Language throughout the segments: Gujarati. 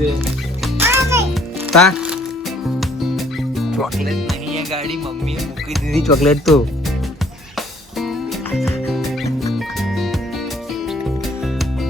તા ચોકલેટ નહીં है गाड़ी मम्मी ने મૂકી દીધી ચોકલેટ તો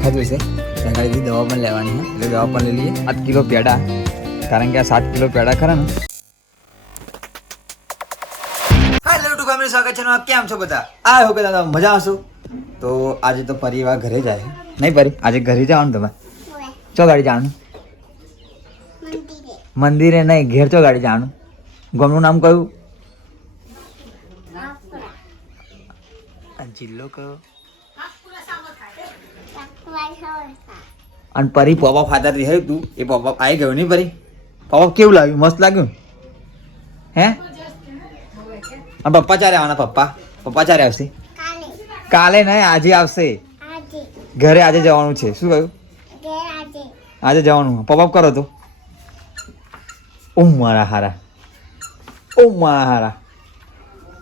ખાધું છે ગાડીથી દવા પણ લેવાની છે એટલે દવા પણ લઈ લઈએ 8 કિલો પેડા કારણ કે આ 7 કિલો પેડા ખરા ને હેલો ટુ ફેમિલી સ્વાગત છે કેમ છો બધા આ હો બધા મજા હશો તો આજે તો પરિવાર ઘરે જાય નહીં પરી આજે ઘરે જવાનું તમે ચો ગાડી જવાનું મંદિરે નહીં ઘેર ચો ગાડી જવાનું ગામનું નામ કયું જિલ્લો કયો અને પરી પોપા ફાધર રહે તું એ પોપા આવી ગયો નહીં પરી પોપા કેવું લાગ્યું મસ્ત લાગ્યું હે અને પપ્પા ચારે આવવાના પપ્પા ચારે આવશે કાલે નહીં આજે આવશે ઘરે આજે જવાનું છે શું કહ્યું આજે જવાનું પપ્પા કરો તો ઓ મારા હારા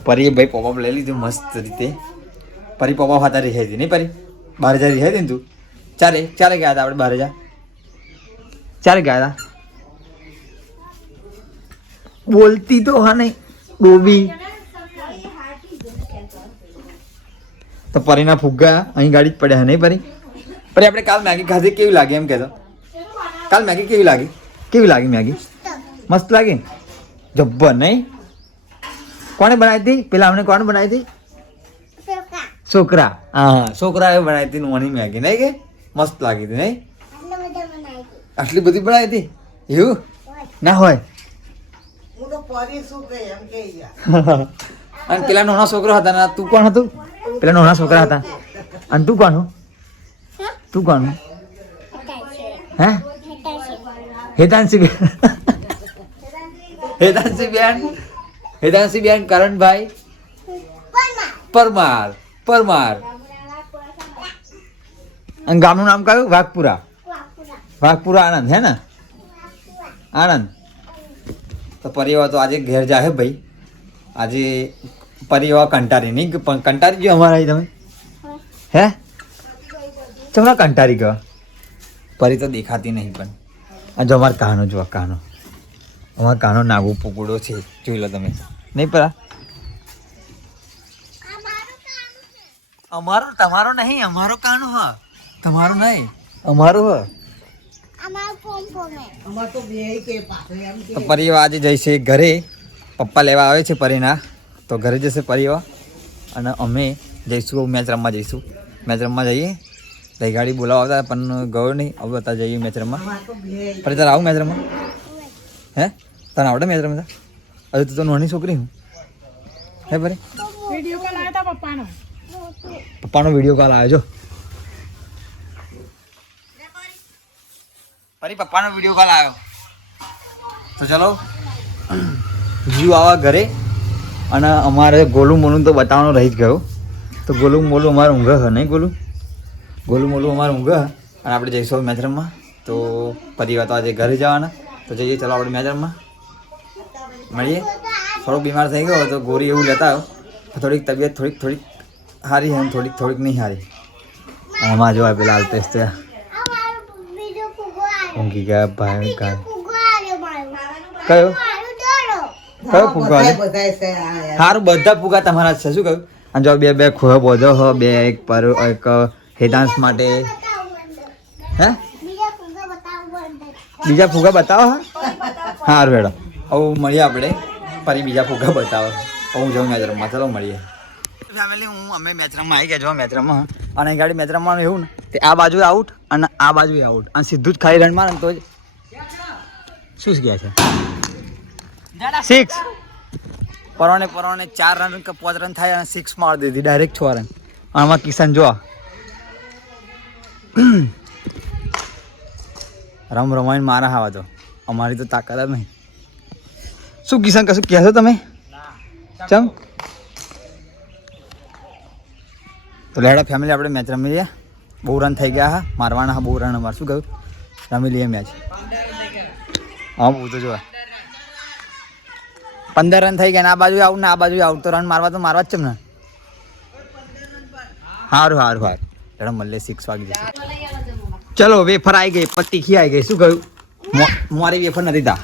પરી ભાઈ પોપઅપ લઈ લીધું મસ્ત રીતે પરી પોપઅપ હતા રહી હતી નહીં પરી બહાર જા રહી હતી ને તું ચારે ગયા હતા આપણે બહાર જા ચારે ગયા હતા બોલતી તો હા નહીં ડોબી તો પરીના ફુગ્ગા અહીં ગાડી જ પડ્યા નહીં પરી આપણે કાલ મેગી ખાધી કેવી લાગે એમ કહેતો કાલ મેગી કેવી લાગી મેગી મસ્ત લાગી જબ્બર નહીં કોને બનાવી હતી પેલા અમને કોને બનાવી હતી છોકરા હા છોકરાએ બનાવી હતી નોની મેગી નહીં કે મસ્ત લાગી હતી નહીં આટલી બધી બનાવી હતી એવું ના હોય અને પેલા નાના છોકરો હતા ને તું કોણ હતું પેલા નાના છોકરા હતા અને તું કોણ હે હેતાંશી બેન કરણભાઈ પરમાર અને ગામનું નામ કયું વાઘપુરા આનંદ હે ને આનંદ તો પરિવાર તો આજે ઘેર જાય ભાઈ આજે પરિવાર કંટારી નહીં પણ કંટારી ગયો અમારા અહીં તમે હે ચમણા કંટારી ગયો પરી તો દેખાતી નહીં પણ આ જો અમારો કાનો જો કાનો અમારો કાનો નાગુ પુકડો છે જોઈ લો તમે નહીં પરા તમારો નહીં અમારો કાનો હા તમારો નહીં અમારો હ તો પરિવાર આજે જઈશે ઘરે પપ્પા લેવા આવે છે પરીના તો ઘરે જશે પરિવાર અને અમે જઈશું મેચ રમવા જઈએ તઈ ગાડી બોલાવતા પણ ગયો નહીં હવે અત્યારે જઈએ મેચ રમવા ફરી તારે આવું મેચ રમવા હે તને આવડે મેચ રમતા હજુ તું તો નાની છોકરી હું હે ફરી પપ્પાનો વિડીયો કોલ આવ્યો જો ફરી પપ્પાનો વિડીયો કોલ આવ્યો તો ચલો જીવ આવા ઘરે અને અમારે ગોલું મોલું તો બતાવવાનું રહી જ ગયો તો ગોલું મોલું અમારે ઊંઘ હ નહીં ગોલું મોલું અમારે ઊંઘ અને આપણે જઈશું મેચ રમવા તો પરિવાર તો આજે ઘરે જવાના તો જઈએ ચલો આપણે મેચ રમવા મળીએ થોડોક બીમાર થઈ ગયો તો ગોરી એવું લેતા આવ્યો થોડીક તબિયત થોડીક સારી છે થોડીક નહીં સારી આમાં જો પેલા અલ્પેશ તો ઊંઘી ગયા ભાઈ કયો ફુગા સારું બધા ફુગા તમારા છે શું કહ્યું અને જો બે ખોયો બોધો હો બે એક હેતાંશ માટે હે બીજા ફુગા બતાવો હા વેડો હવે મળીએ આપણે ફરી બીજા ફુગા બતાવો હું જાઉં મેચ રમવા ચાલો મળીએ ફેમિલી અમે મેચ રમવા આવી ગયા જો મેચ રમવા અને એ ગાડી મેચ રમવાનું એવું ને તે આ બાજુ આઉટ અને આ બાજુ આઉટ અને સીધું જ ખાલી રન મારે તો જ શું ગયા છે 6 પરવાને 4 રન કે 5 રન થાય અને 6 મારી દીધી ડાયરેક્ટ 6 રન આમાં કિશન જો રમાઈને મારા હાવા તો અમારી તો તાકાત જ નહીં શું કિશન કશું કહેશો તમે ચમ તો લેડા ફેમિલી આપણે મેચ રમી લઈએ બહુ રન થઈ ગયા હા મારવાના હા બહુ રન અમારે શું કહ્યું રમી લઈએ મેચ હા બહુ તો જોવા 15 રન થઈ ગયા ને આ બાજુ આઉટ ને આ બાજુ આઉટ તો રન મારવા જ છે ને સારું લેડા મળીએ 6 વાગી જશે ચલો વેફર આવી ગઈ પત્તી ખીયાઈ ગઈ શું કહ્યું મારી વેફર નથી તા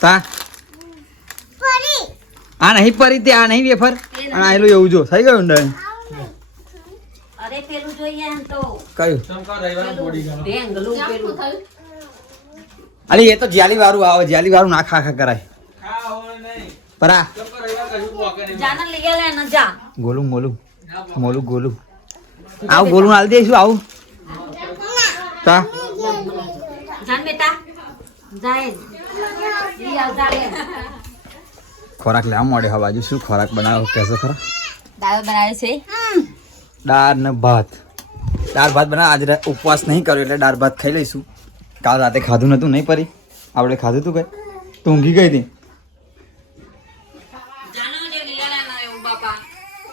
તા આ નહીં પરી તે આ નહીં વેફર અને આયેલું એવું જો થઈ ગયું ને અરે પેલું જોઈએ એમ તો કયું ઢેંગલું પેલું અલી એ તો જ્યાલી વાળું આવે જ્યાલી વાળું ના ખા કરાય પરા જાને લઈ લે ને જા ગોલું ગોલું આવું ગોલું હાલ દઈશું આવું તા જાન બેટા જાય લઈ આવ જાલે ખોરાક લેવા મળે હવે બાજુ શું ખોરાક બનાવો કહેશો ખરા દાળ બનાવે છે દાળ ને ભાત દાળ ભાત બનાવ આજે ઉપવાસ નહીં કર્યો એટલે દાળ ભાત ખાઈ લઈશું કાલ રાતે ખાધું નતું નહીં પરી આપણે ખાધું તું કઈ તું ઊંઘી ગઈ હતી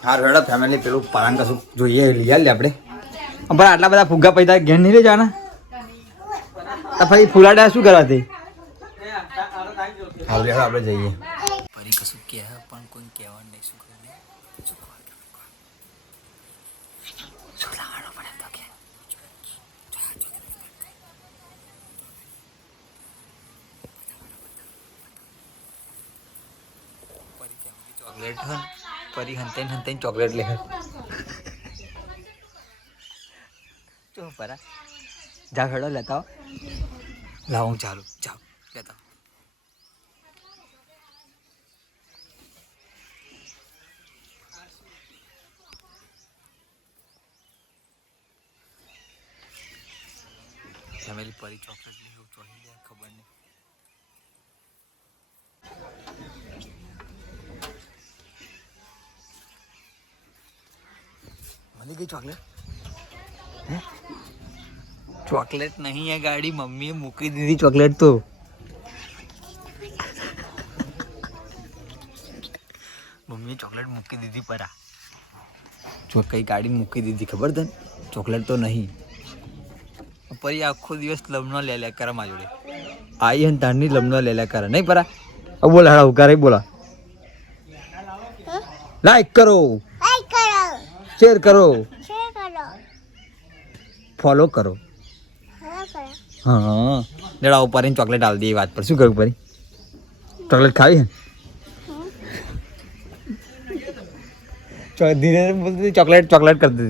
હાર હેડો ફેમિલી પેલું પાલન કશું જોઈએ લઈ લે આપણે પણ આટલા બધા ફુગ્ગા પૈસા ઘેર નહીં લે જવાના તો પછી ફૂલાડા શું કરવા તે હાલ આપણે જઈએ ફરી કશું કહે પણ કોઈ કહેવાનું નહીં શું કરે શું લાવવાનું પડે તો કે ચોકલેટ હન પરી હંતે ચોકલેટ લે ચો પરા જા ખડો લેતા લાવ હું ચાલુ જાઓ લેતા ફેમિલી પરી ચોકલેટ લેવું ચોહી લે ખબર નહીં મળી ગઈ ચોકલેટ હે ચોકલેટ નહીં है गाड़ी मम्मी મૂકી દીધી ચોકલેટ તો મમ્મીએ ચોકલેટ મૂકી દીધી પરા જો કઈ ગાડી મૂકી દીધી ખબર તને ચોકલેટ તો નહીં પરી આખો દિવસ લમનો લે કરે મારી જોડે આઈ હન તારની લમનો લે કરે નહીં પરા अब बोला हड़ा उका रही बोला लाइक करो शेयर करो फॉलो करो हाँ जरा ऊपर इन चॉकलेट डाल दी बात पर शू करूँ परी चॉकलेट खावी है धीरे बोलती चॉकलेट चॉकलेट कर दी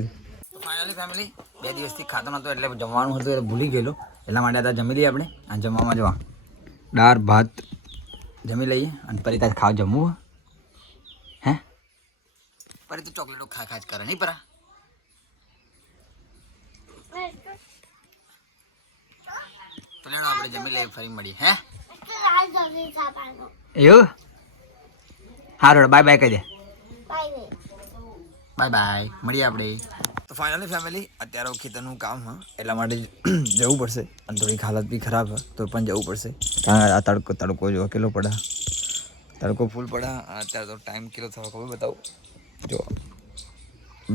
फाइनली फैमिली બે દિવસથી ખાતો નતો એટલે જમવાનું હતું એટલે ભૂલી ગયેલો એટલા માટે आता જમી લઈએ આપણે આ જમવામાં જવા દાળ ભાત જમી લઈએ અને પરી તાજ ખાવ જમવું હે પરી તો ચોકલેટો ખા જ કરે નહીં પરા તો લેણો આપણે જમી લઈએ ફરી મળીએ હે એવું હારું બાય બાય કહી દે બાય બાય મળીએ આપણે તો ફાઇનલી ફેમિલી અત્યારે ખેતરનું કામ હા એટલા માટે જવું પડશે અને થોડીક હાલત બી ખરાબ હોય તો પણ જવું પડશે કારણ આ તડકો જો કેટલો પડે તડકો ફૂલ પડે અત્યારે તો ટાઈમ કેટલો થયો ખબર બતાવું જો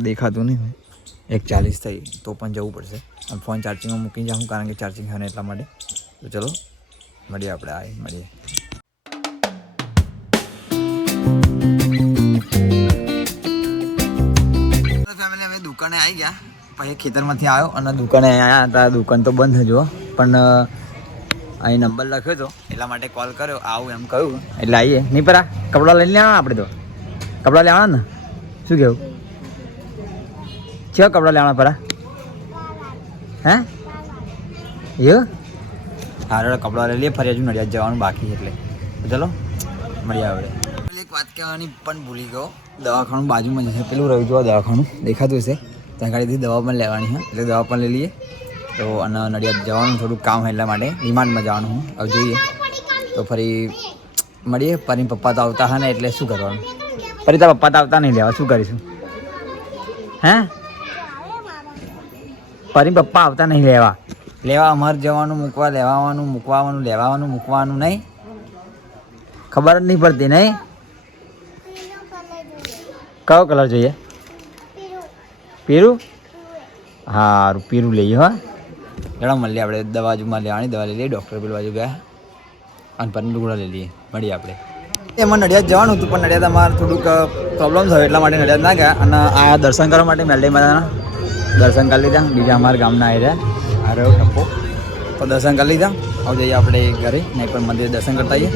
દેખાતું નહીં હોય 1:40 થઈ તો પણ જવું પડશે અને ફોન ચાર્જિંગમાં મૂકીને જાઉં કારણ કે ચાર્જિંગ હોય ને એટલા માટે તો ચલો મળીએ આપણે મળીએ દુકાને આવી ગયા પછી ખેતરમાંથી આવ્યો અને દુકાને આવ્યા હતા દુકાન તો બંધ જો પણ અહીં નંબર લખ્યો હતો એટલા માટે કોલ કર્યો આવું એમ કહ્યું એટલે આવીએ નહીં પરા કપડાં લઈને લેવાના આપણે તો કપડાં લેવાના ને શું કહેવું છે કપડાં લેવાના પરા હે એવું હારે કપડાં લઈ લઈએ ફરી હજુ નડિયાદ જવાનું બાકી એટલે ચલો મળીએ આપણે એક વાત કહેવાની પણ ભૂલી ગયો દવાખાનું બાજુમાં જશે પેલું રહ્યું જો દવાખાનું દેખાતું હશે ત્યાં ગાડીથી દવા પણ લેવાની છે એટલે દવા પણ લઈ લઈએ તો અને નડિયાદ જવાનું થોડુંક કામ એટલા માટે રિમાન્ડમાં જવાનું હું હવે જોઈએ તો ફરી મળીએ પરી પપ્પા તો આવતા હા ને એટલે શું કરવાનું ફરી તારા પપ્પા તો આવતા નહીં લેવા શું કરીશું હે ફરી પપ્પા આવતા નહીં લેવા અમારે જવાનું મૂકવા લેવાનું મૂકવાનું નહીં ખબર જ નહીં પડતી નહીં કયો કલર જોઈએ પીરું હારું પીરું લઈએ હા જણા મળીએ આપણે દવા લેવાની દવા લઈ લઈએ ડૉક્ટર પેલું બાજુ ગયા અને પરની લુગડા લઈ લઈએ મળીએ આપણે એમાં નડિયાદ જવાનું હતું પણ નડિયાદ અમારે થોડુંક પ્રોબ્લેમ થયો એટલા માટે નડિયાદ ના ગયા અને આ દર્શન કરવા માટે મેલડી માતાના દર્શન કરી લીધા બીજા અમારા ગામના આવી રહ્યા આ રહ્યો ટપ્પો તો તો દર્શન કરી લીધા. હવે જઈએ આપણે ઘરે, નહીં પણ મંદિરે દર્શન કરતા આવીએ,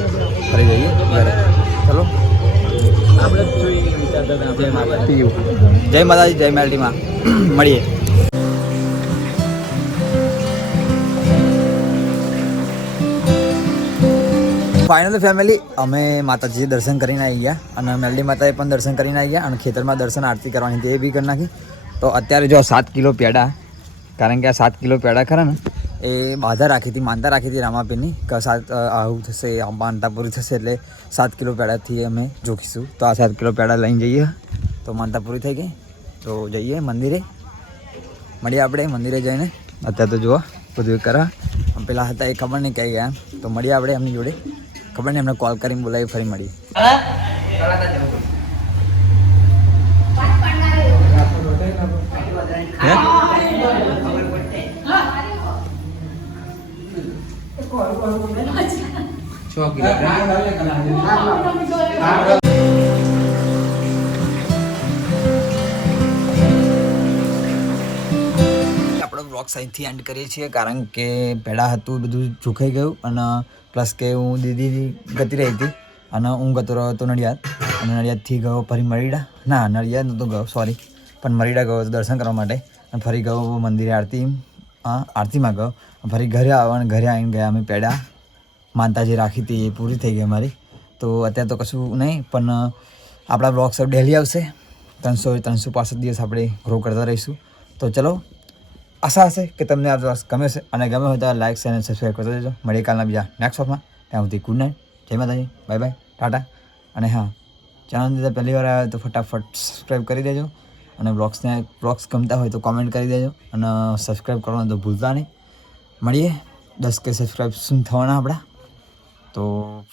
ફરી જઈએ ઘરે. ચલો આપણે જોઈએ વિચારતા હતા આપણે માતા. જય માતાજી, જય મેલડીમાં મળીએ. ફાઇનલી ફેમિલી અમે માતાજી દર્શન કરીને આવી ગયા અને મેલડી માતાએ પણ દર્શન કરીને આવી ગયા અને ખેતરમાં દર્શન આરતી કરવાની તે બી કરી નાખી. તો અત્યારે જો 7 કિલો પેડા, કારણ કે આ 7 કિલો પેડા ખરા ને એ બાધા રાખી હતી, માનતા રાખી હતી રામાપીરની કે આવું થશે, માનતા પૂરી થશે એટલે 7 કિલો પેડાથી અમે જોખીશું. તો આ 7 કિલો પેડા લઈને જઈએ. તો માનતા પૂરી થઈ ગઈ તો જઈએ મંદિરે, મળીએ આપણે મંદિરે જઈને. અત્યારે તો જુઓ બધું કરવા પેલા હતા એ ખબર નહીં ક્યાં ગયા, તો મળીએ આપણે એમની જોડે. ખબર નહીં એમને કોલ કરીને બોલાવી, ફરી મળીએ. આપણો બ્લોગ અહીંથી એન્ડ કરીએ છીએ, કારણ કે પેડા હતું બધું ચૂકાઈ ગયું અને પ્લસ કે હું દીદી ગતિ રહી હતી અને હું ગતો રહ્યો હતો નડિયાદ, અને નડિયાદથી ગયો ફરી મરીડા, ના નડિયાદ નહોતો ગયો સોરી, પણ મરીડા ગયો હતો દર્શન કરવા માટે અને ફરી ગયો મંદિરે આરતીમાં ગયો, ફરી ઘરે આવ્યો અને ઘરે આવીને ગયા અમે પેડા માનતા જે રાખી હતી એ પૂરી થઈ ગઈ અમારી. તો અત્યારે તો કશું નહીં, પણ આપણા બ્લોગ્સ ડેલી આવશે, 365 દિવસ આપણે ગ્રો કરતા રહીશું. તો ચલો, આશા હશે કે તમને આ બ્લોગ્સ ગમે છે, અને ગમે હોય તો લાઈક અને સબસ્ક્રાઈબ કરતા જજો. મળીએ કાલના બીજા નેક્સ્ટ વ્લોગમાં. ત્યાં સુધી ગુડ નાઇટ, જય માતાજી, બાય બાય, ટાટા. અને હા, ચેનલની અંદર પહેલી વાર આવ્યો તો ફટાફટ સબસ્ક્રાઈબ કરી દેજો, અને બ્લોગ્સ ગમતા હોય તો કોમેન્ટ કરી દેજો, અને સબસ્ક્રાઈબ કરવાનું તો ભૂલતા નહીં. મળીએ 10K સબસ્ક્રાઈબ શું થવાના આપણા. તો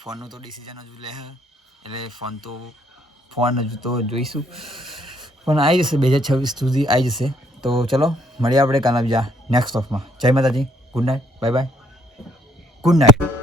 ફોનનું તો ડિસિઝન હજુ લે, એટલે ફોન હજુ તો જોઈશું, પણ આવી જશે 2026 સુધી આવી જશે. તો ચલો મળીએ આપણે કાલના બીજા નેક્સ્ટ વ્લોગમાં. જય માતાજી, good night, bye bye, good night.